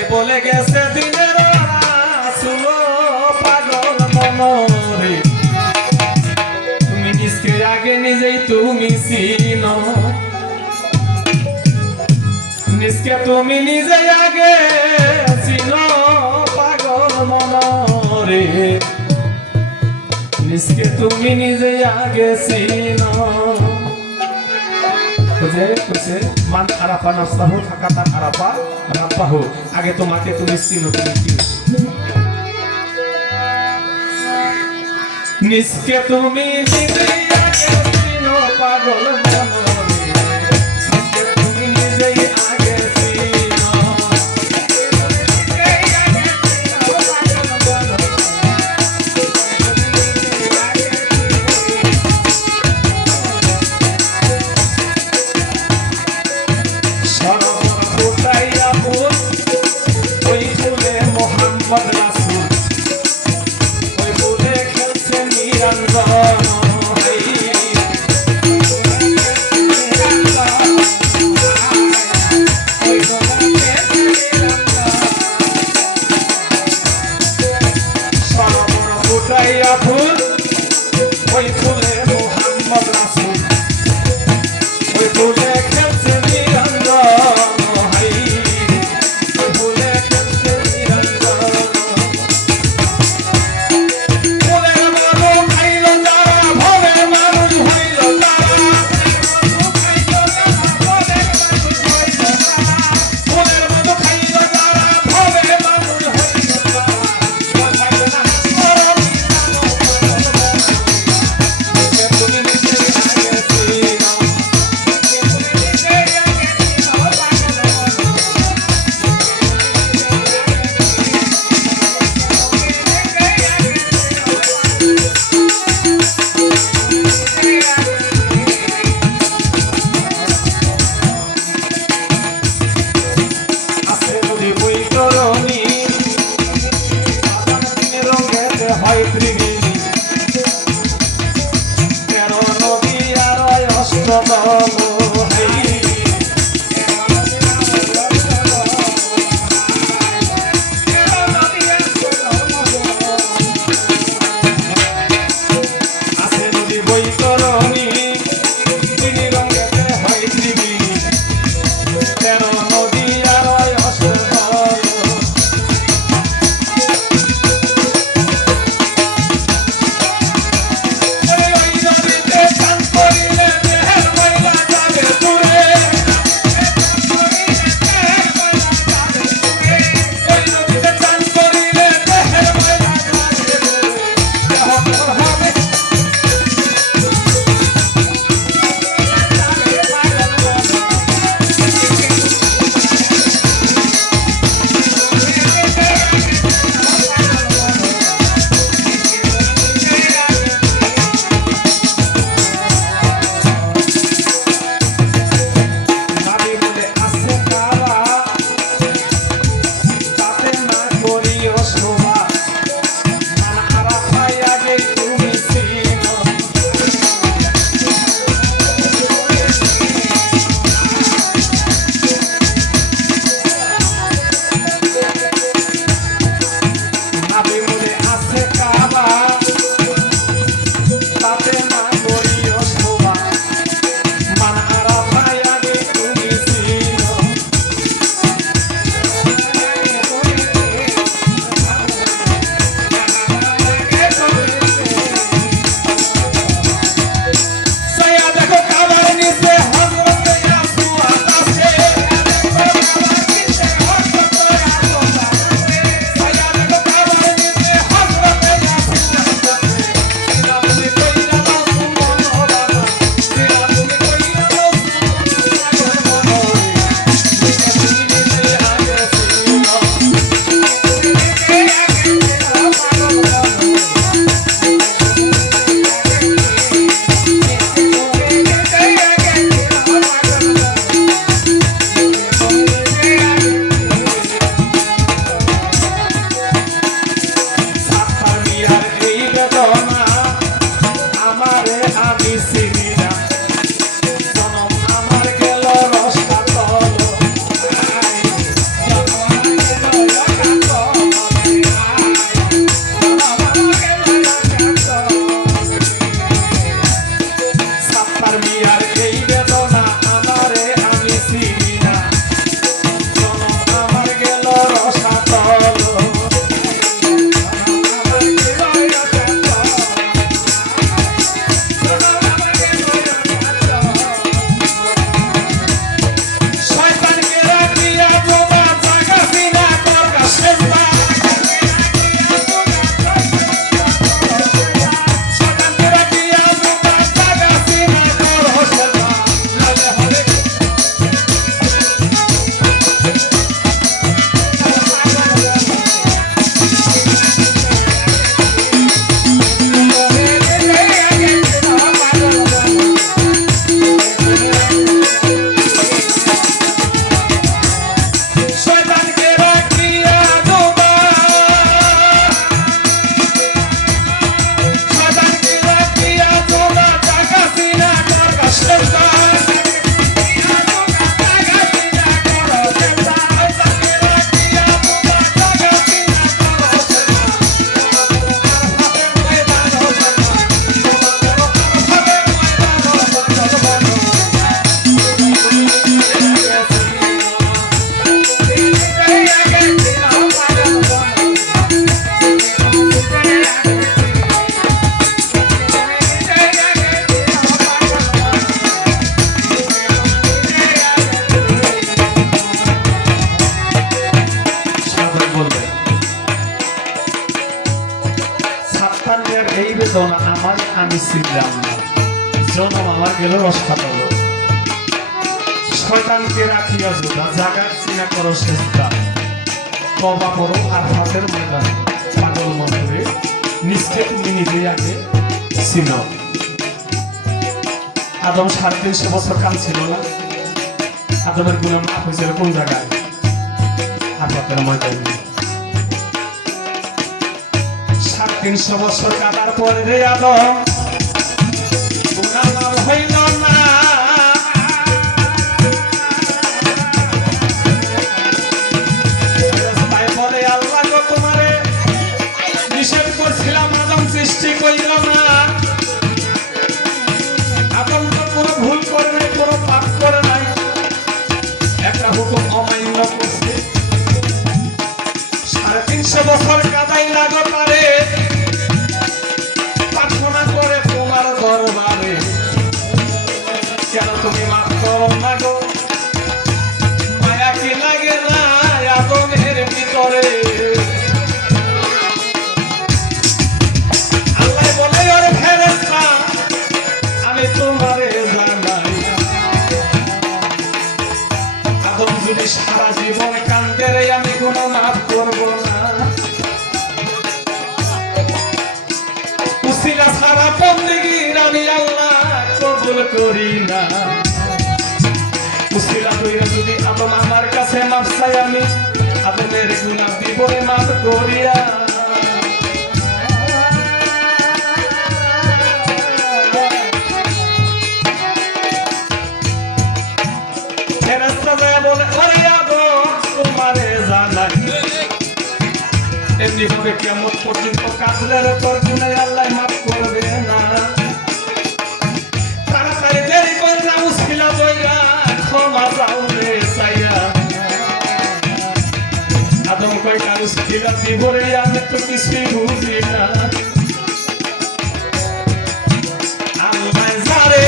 তাই বলে গেছে দিনের রাসূল পাগল মনরে তুমি নিজকে আগে নিজেই তুমি চিনো নিজকে তুমি নিজে আগে চিনো পাগল মনরে নিজকে তুমি নিজে আগে চিনো বুঝে মান আরাফা নাফসাহু ফাকাতা আরাফা রাব্বাহু আগে তোমাকে তুমি চিনো তুমি কি নিজকে তুমি নিজে আগে চিনো পাগল মনরে নিজকে তুমি নিজে আগে চিনো মোহাম্মদ রাসূল ওই বলে খেলছে নিরঞ্জন চিনতেও না আমার, আমি চিনলাম না, জনম আমার গেল রসপাতল। শয়তানকে রাখিয়া যোদ্ধা, জাগার চিনা করো চেষ্টা, তবা করো আর হাতের ময়দান, পাগল মন্ত্রে নিজকে তুমি নিজেই আগে চিনো। আদম 350 বছর কাল ছিল না, আদমের গুনাহ মাফ হয়েছিল কোন জায়গায়? হাতের ময়দানে। 350 বছর কাটার পরে রে আদম গুনাহ মাফ হইল না। তাই বলে আল্লাহ গো তোমারে নিষেধ করছিলাম আদম সৃষ্টি করিল না। আদম তো কোনো ভুল করে নাই, কোনো পাপ করে নাই, একটা হুকুম অমান্য করছে। 350 বছর কাদাই লাগো পারে, প্রার্থনা করে তোমার দরবারে, কেন তুমি মাফ করো না গো? মায়া কি লাগে না আদমের ভিতরে? আল্লাহ বলে ওরে ফেরেশতা আমি তোমারে জানাই, আদম যদি সারা জীবন কান্দে রে আমি কোনো মাফ করব না। উসিলা সারা বন্দেগীর আমি আল্লাহ কবুল করি না। উসিলা কইরা যদি আদম আমার কাছে মাফ চাই আমি আদমের গুনাহ দিব মাফ করিয়া। ফেরেশতা বলে ওরে আদম তোমারে জানাই, এমনি ভাবে কিয়ামত পর্যন্ত কাজলের তোর গুনাহ আল্লাহ মাফ করবে না। তাড়াতাড়ি দেরি করে না মুশকিলা বইরা ক্ষমা চাও রে চাইয়া। আদম কই কার মুশকিলা দিব রে আমি তো কিছুই বুঝি না। আল্লাহ জানে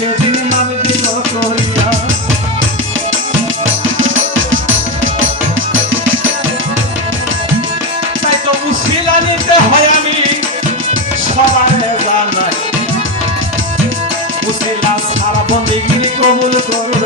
সেদিন আমি দিল করিয়া। তাই তো মুশকিলা নিতে হয় আমি সবাই জানাই, মুশকিলা সারা বন্দেগী কবুল করো।